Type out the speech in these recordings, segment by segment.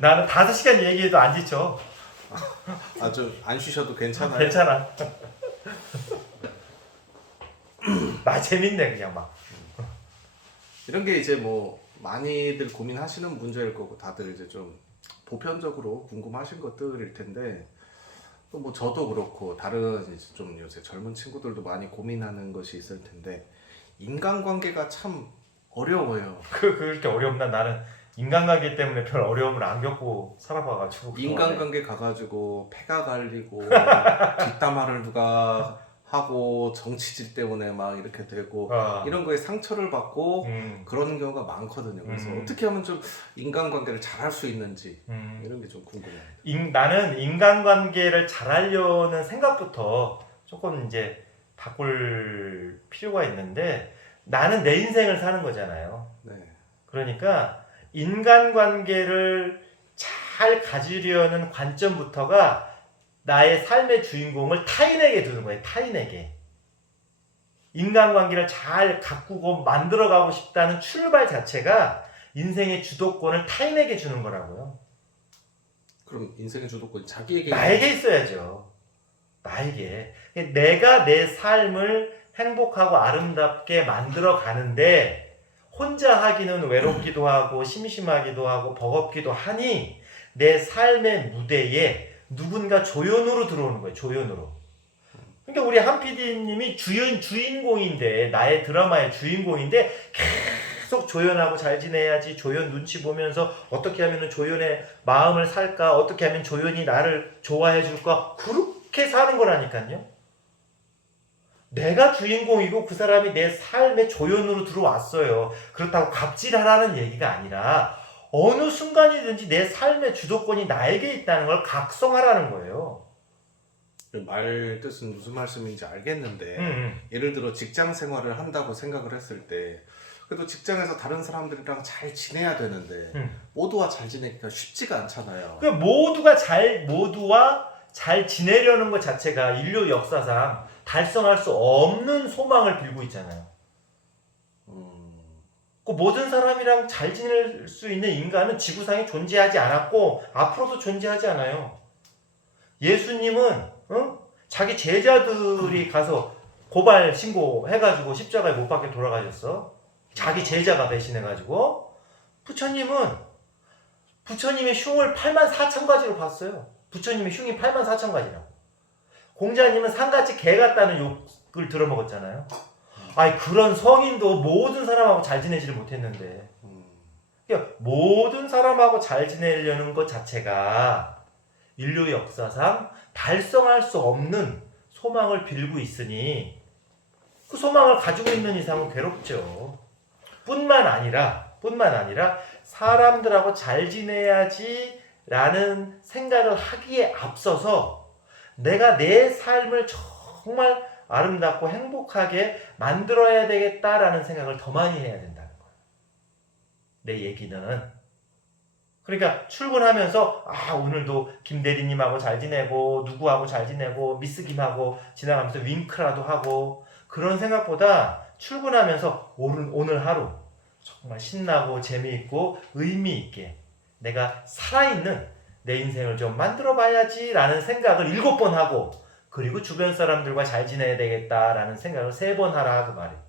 나는 5시간 얘기해도 안 지쳐. 아주 안 쉬셔도 괜찮아요. 괜찮아. 나 재밌네 그냥 막. 이런 게 이제 뭐 많이들 고민하시는 문제일 거고 다들 이제 좀 보편적으로 궁금하신 것들일 텐데 또 뭐 저도 그렇고 다른 이제 좀 요새 젊은 친구들도 많이 고민하는 것이 있을 텐데 인간관계가 참 어려워요. 그렇게 어렵나? 나는 인간관계 때문에 별 어려움을 안 겪고 살아봐가지고. 인간관계 가가지고 패가 갈리고 뒷담화를 누가 하고 정치질 때문에 막 이렇게 되고 이런 거에 상처를 받고 그런 경우가 많거든요. 그래서 어떻게 하면 좀 인간관계를 잘할 수 있는지 이런 게 좀 궁금해요. 나는 인간관계를 잘하려는 생각부터 조금 이제 바꿀 필요가 있는데, 나는 내 인생을 사는 거잖아요. 네. 그러니까 인간관계를 잘 가지려는 관점부터가 나의 삶의 주인공을 타인에게 두는 거예요. 타인에게. 인간관계를 잘 가꾸고 만들어가고 싶다는 출발 자체가 인생의 주도권을 타인에게 주는 거라고요. 그럼 인생의 주도권이 자기에게 나에게 있어야죠. 나에게. 내가 내 삶을 행복하고 아름답게 만들어 가는데 혼자 하기는 외롭기도 하고 심심하기도 하고 버겁기도 하니 내 삶의 무대에 누군가 조연으로 들어오는 거예요. 조연으로. 그러니까 우리 한 PD님이 주인공인데, 나의 드라마의 주인공인데 계속 조연하고 잘 지내야지, 조연 눈치 보면서 어떻게 하면 조연의 마음을 살까, 어떻게 하면 조연이 나를 좋아해 줄까, 그렇게 사는 거라니까요. 내가 주인공이고 그 사람이 내 삶의 조연으로 들어왔어요. 그렇다고 갑질하라는 얘기가 아니라 어느 순간이든지 내 삶의 주도권이 나에게 있다는 걸 각성하라는 거예요. 말 뜻은 무슨 말씀인지 알겠는데 예를 들어 직장 생활을 한다고 생각을 했을 때 그래도 직장에서 다른 사람들이랑 잘 지내야 되는데 모두와 잘 지내기가 쉽지가 않잖아요. 그 모두와 잘 지내려는 것 자체가 인류 역사상 달성할 수 없는 소망을 빌고 있잖아요. 그 모든 사람이랑 잘 지낼 수 있는 인간은 지구상에 존재하지 않았고 앞으로도 존재하지 않아요. 예수님은 자기 제자들이 가서 고발 신고해가지고 십자가에 못 박혀 돌아가셨어. 자기 제자가 배신해가지고. 부처님의 흉을 84,000가지로 봤어요. 부처님의 흉이 84,000가지라고. 공자님은 상같이 개 같다는 욕을 들어먹었잖아요. 아니, 그런 성인도 모든 사람하고 잘 지내지를 못했는데. 그러니까 모든 사람하고 잘 지내려는 것 자체가 인류 역사상 달성할 수 없는 소망을 빌고 있으니 그 소망을 가지고 있는 이상은 괴롭죠. 뿐만 아니라 사람들하고 잘 지내야지 라는 생각을 하기에 앞서서 내가 내 삶을 정말 아름답고 행복하게 만들어야 되겠다라는 생각을 더 많이 해야 된다는 거예요. 내 얘기는. 그러니까 출근하면서 오늘도 김 대리님하고 잘 지내고 누구하고 잘 지내고 미스 김하고 지나가면서 윙크라도 하고, 그런 생각보다 출근하면서 오늘 하루 정말 신나고 재미있고 의미 있게 내가 살아있는 내 인생을 좀 만들어 봐야지 라는 생각을 7번 하고, 그리고 주변 사람들과 잘 지내야 되겠다라는 생각을 3번 하라, 그 말이에요.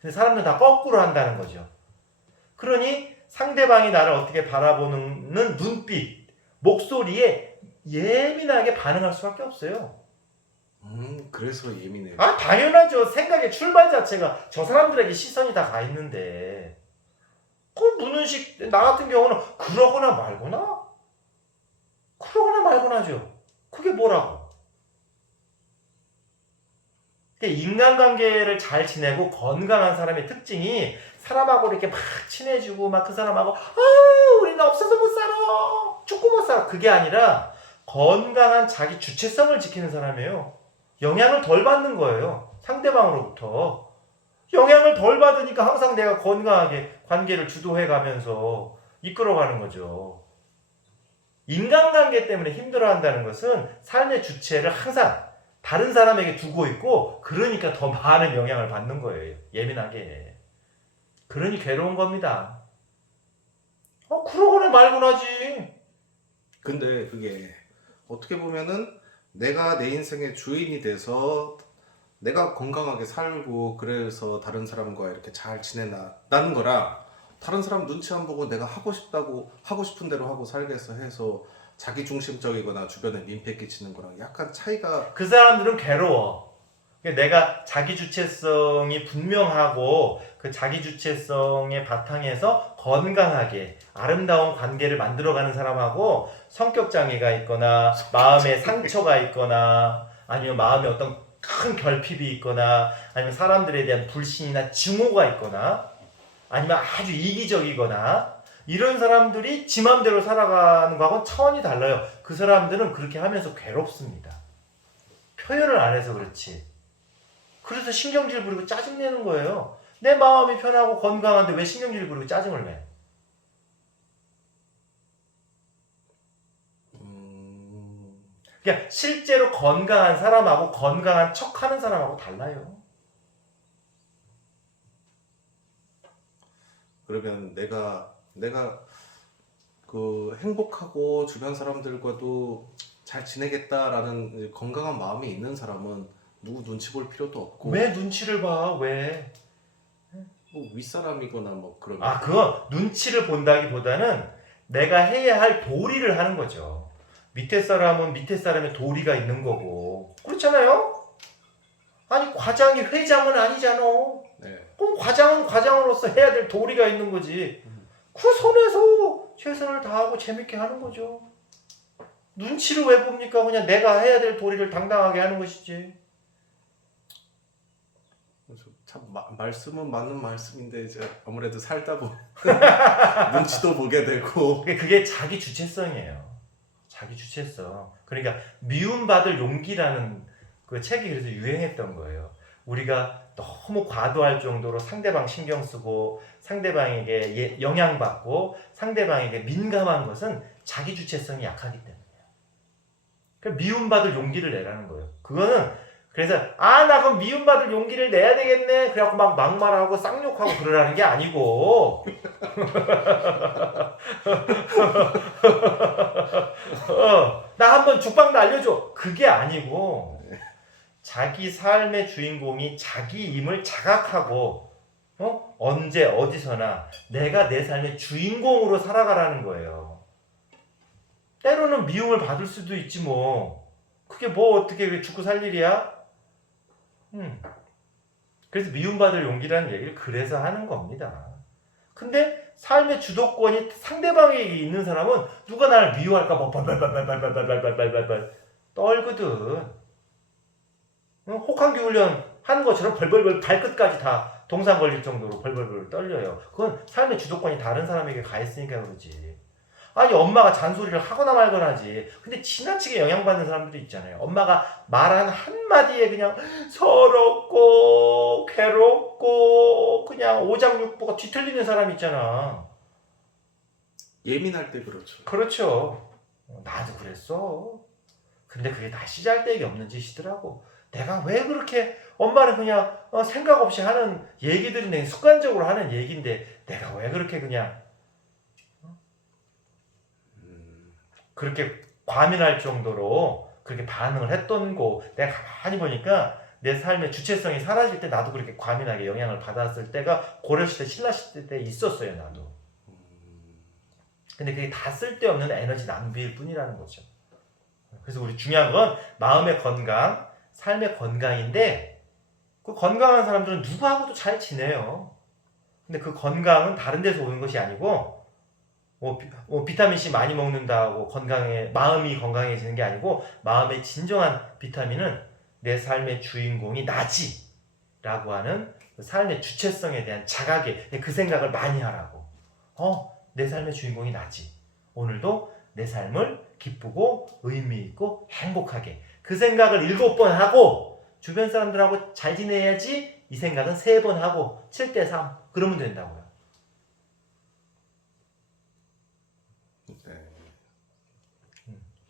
근데 사람들은 다 거꾸로 한다는 거죠. 그러니 상대방이 나를 어떻게 바라보는 눈빛, 목소리에 예민하게 반응할 수밖에 없어요. 그래서 예민해요. 당연하죠. 생각의 출발 자체가 저 사람들에게 시선이 다 가 있는데, 그 문은식 나 같은 경우는 그러거나 말거나죠. 그게 뭐라고? 인간관계를 잘 지내고 건강한 사람의 특징이 사람하고 이렇게 막 친해지고 막 그 사람하고 우리는 없어서 못 살아, 죽고 못 살아, 그게 아니라 건강한 자기 주체성을 지키는 사람이에요. 영향을 덜 받는 거예요. 상대방으로부터. 영향을 덜 받으니까 항상 내가 건강하게 관계를 주도해 가면서 이끌어가는 거죠. 인간관계 때문에 힘들어한다는 것은 삶의 주체를 항상 다른 사람에게 두고 있고, 그러니까 더 많은 영향을 받는 거예요. 예민하게. 그러니 괴로운 겁니다. 그러거나 말고나지. 근데 그게 어떻게 보면은 내가 내 인생의 주인이 돼서 내가 건강하게 살고 그래서 다른 사람과 이렇게 잘 지내나는 거랑 다른 사람 눈치 안 보고 내가 하고 싶다고 하고 싶은 대로 하고 살겠어 해서 자기 중심적이거나 주변에 민폐 끼치는 거랑 약간 차이가. 그 사람들은 괴로워. 내가 자기 주체성이 분명하고 그 자기 주체성의 바탕에서 건강하게 아름다운 관계를 만들어가는 사람하고 성격 장애가 있거나 마음에 상처가 있거나 아니면 마음에 어떤 큰 결핍이 있거나 아니면 사람들에 대한 불신이나 증오가 있거나 아니면 아주 이기적이거나 이런 사람들이 지 맘대로 살아가는 거하고는 차원이 달라요. 그 사람들은 그렇게 하면서 괴롭습니다. 표현을 안 해서 그렇지. 그래서 신경질 부리고 짜증내는 거예요. 내 마음이 편하고 건강한데 왜 신경질 부리고 짜증을 내? 그러니까 실제로 건강한 사람하고 건강한 척하는 사람하고 달라요. 그러면 내가 그 행복하고 주변 사람들과도 잘 지내겠다라는 건강한 마음이 있는 사람은 누구 눈치 볼 필요도 없고. 왜 눈치를 봐? 왜? 뭐 윗사람이거나 뭐 그런. 그건 눈치를 본다기보다는 내가 해야 할 도리를 하는 거죠. 밑에 사람은 밑에 사람의 도리가 있는 거고. 그렇잖아요? 아니, 과장이 회장은 아니잖아. 네. 그럼 과장은 과장으로서 해야 될 도리가 있는 거지. 그 선에서 최선을 다하고 재밌게 하는 거죠. 눈치를 왜 봅니까? 그냥 내가 해야 될 도리를 당당하게 하는 것이지. 참 말씀은 맞는 말씀인데 이제 아무래도 살다 보면 눈치도 보게 되고. 그게 자기 주체성이에요. 자기 주체성. 그러니까 미움받을 용기라는 그 책이 그래서 유행했던 거예요. 우리가 너무 과도할 정도로 상대방 신경 쓰고 상대방에게 영향받고 상대방에게 민감한 것은 자기 주체성이 약하기 때문이에요. 그러니까 미움받을 용기를 내라는 거예요. 그거는 그래서 나 그럼 미움받을 용기를 내야 되겠네. 그래갖고 막 막말하고 쌍욕하고 그러라는 게 아니고 나 한번 죽방도 알려줘. 그게 아니고 자기 삶의 주인공이 자기임을 자각하고 언제 어디서나 내가 내 삶의 주인공으로 살아가라는 거예요. 때로는 미움을 받을 수도 있지 뭐. 그게 뭐 어떻게 죽고 살 일이야? 그래서 미움받을 용기라는 얘기를 그래서 하는 겁니다. 근데 삶의 주도권이 상대방에게 있는 사람은 누가 나를 미워할까 뭐 발발발발발발발발발발 떨거든. 혹한기 훈련 하는 것처럼 벌벌벌 발끝까지 다 동상 걸릴 정도로 벌벌벌 떨려요. 그건 삶의 주도권이 다른 사람에게 가 있으니까 그러지. 아니 엄마가 잔소리를 하거나 말거나 하지. 근데 지나치게 영향받는 사람들이 있잖아요. 엄마가 말한 한마디에 그냥 서럽고 괴롭고 그냥 오장육부가 뒤틀리는 사람이 있잖아. 예민할 때 그렇죠. 그렇죠. 나도 그랬어. 근데 그게 다 시잘데기 없는 짓이더라고. 내가 왜 그렇게 엄마는 그냥 생각 없이 하는 얘기들인데 습관적으로 하는 얘기인데 내가 왜 그렇게 그냥 그렇게 과민할 정도로 그렇게 반응을 했던 거 내가 가만히 보니까 내 삶의 주체성이 사라질 때 나도 그렇게 과민하게 영향을 받았을 때가 고려시대 신라시대 때 있었어요. 나도. 근데 그게 다 쓸데없는 에너지 낭비일 뿐이라는 거죠. 그래서 우리 중요한 건 마음의 건강, 삶의 건강인데 그 건강한 사람들은 누구하고도 잘 지내요. 근데 그 건강은 다른 데서 오는 것이 아니고 비타민C 많이 먹는다고 마음이 건강해지는 게 아니고 마음의 진정한 비타민은 내 삶의 주인공이 나지 라고 하는 그 삶의 주체성에 대한 자각에 그 생각을 많이 하라고. 내 삶의 주인공이 나지. 오늘도 내 삶을 기쁘고 의미있고 행복하게 그 생각을 7번 하고 주변 사람들하고 잘 지내야지 이 생각은 3번 하고 7대3 그러면 된다고요.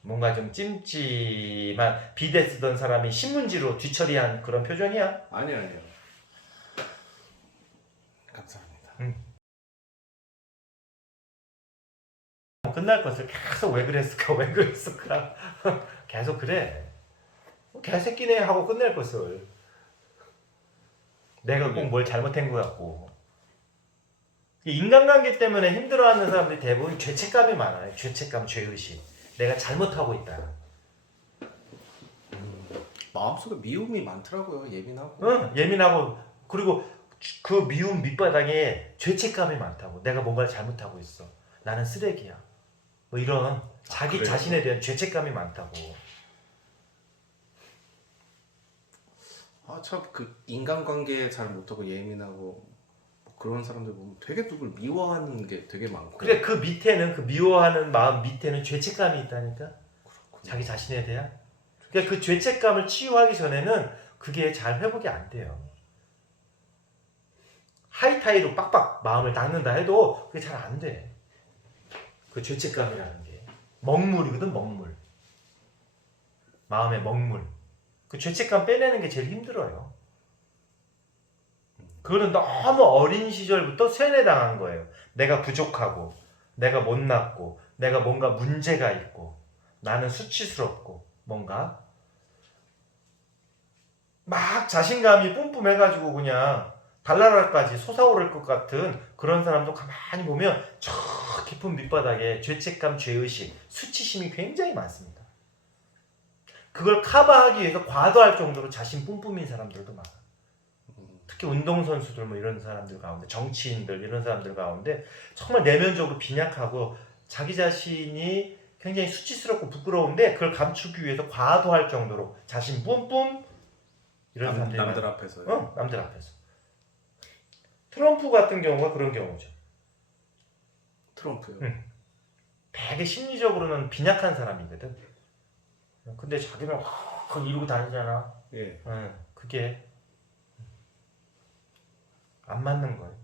뭔가 좀 찜찜한 비대 쓰던 사람이 신문지로 뒤처리한 그런 표정이야? 아니요. 감사합니다. 끝내. 끝날 것을 계속 왜 그랬을까 왜 그랬을까 계속 그래. 개새끼네 하고 끝낼 것을. 내가 꼭 뭘 잘못한 것 같고. 이 인간관계 때문에 힘들어하는 사람들이 대부분 죄책감이 많아요. 죄책감, 죄의식. 내가 잘못하고 있다. 마음속에 미움이 많더라고요. 예민하고. 응, 예민하고 그리고 그 미움 밑바닥에 죄책감이 많다고. 내가 뭔가를 잘못하고 있어. 나는 쓰레기야. 뭐 이런 자기 그래요? 자신에 대한 죄책감이 많다고. 아 참 그 인간관계 잘 못하고 예민하고 뭐 그런 사람들 보면 되게 누굴 미워하는 게 되게 많고. 그래 그 밑에는 그 미워하는 마음 밑에는 죄책감이 있다니까. 자기 자신에 대한. 그러니까 그 죄책감을 치유하기 전에는 그게 잘 회복이 안 돼요. 하이타이로 빡빡 마음을 닦는다 해도 그게 잘 안 돼. 그 죄책감이라는 게 먹물이거든, 먹물. 마음의 먹물. 그 죄책감 빼내는 게 제일 힘들어요. 그거는 너무 어린 시절부터 세뇌당한 거예요. 내가 부족하고, 내가 못났고, 내가 뭔가 문제가 있고, 나는 수치스럽고, 뭔가 막 자신감이 뿜뿜해가지고 그냥 달나라까지 솟아오를 것 같은 그런 사람도 가만히 보면 저 깊은 밑바닥에 죄책감, 죄의식, 수치심이 굉장히 많습니다. 그걸 커버하기 위해서 과도할 정도로 자신 뿜뿜인 사람들도 많아. 특히 운동선수들 뭐 이런 사람들 가운데, 정치인들 이런 사람들 가운데 정말 내면적으로 빈약하고 자기 자신이 굉장히 수치스럽고 부끄러운데 그걸 감추기 위해서 과도할 정도로 자신 뿜뿜 이런 사람들이 남들 많아. 앞에서요. 남들 앞에서. 트럼프 같은 경우가 그런 경우죠. 트럼프요. 되게 심리적으로는 빈약한 사람이거든. 근데 자기는 확 이러고 다니잖아. 예. 그게 안 맞는 거예요.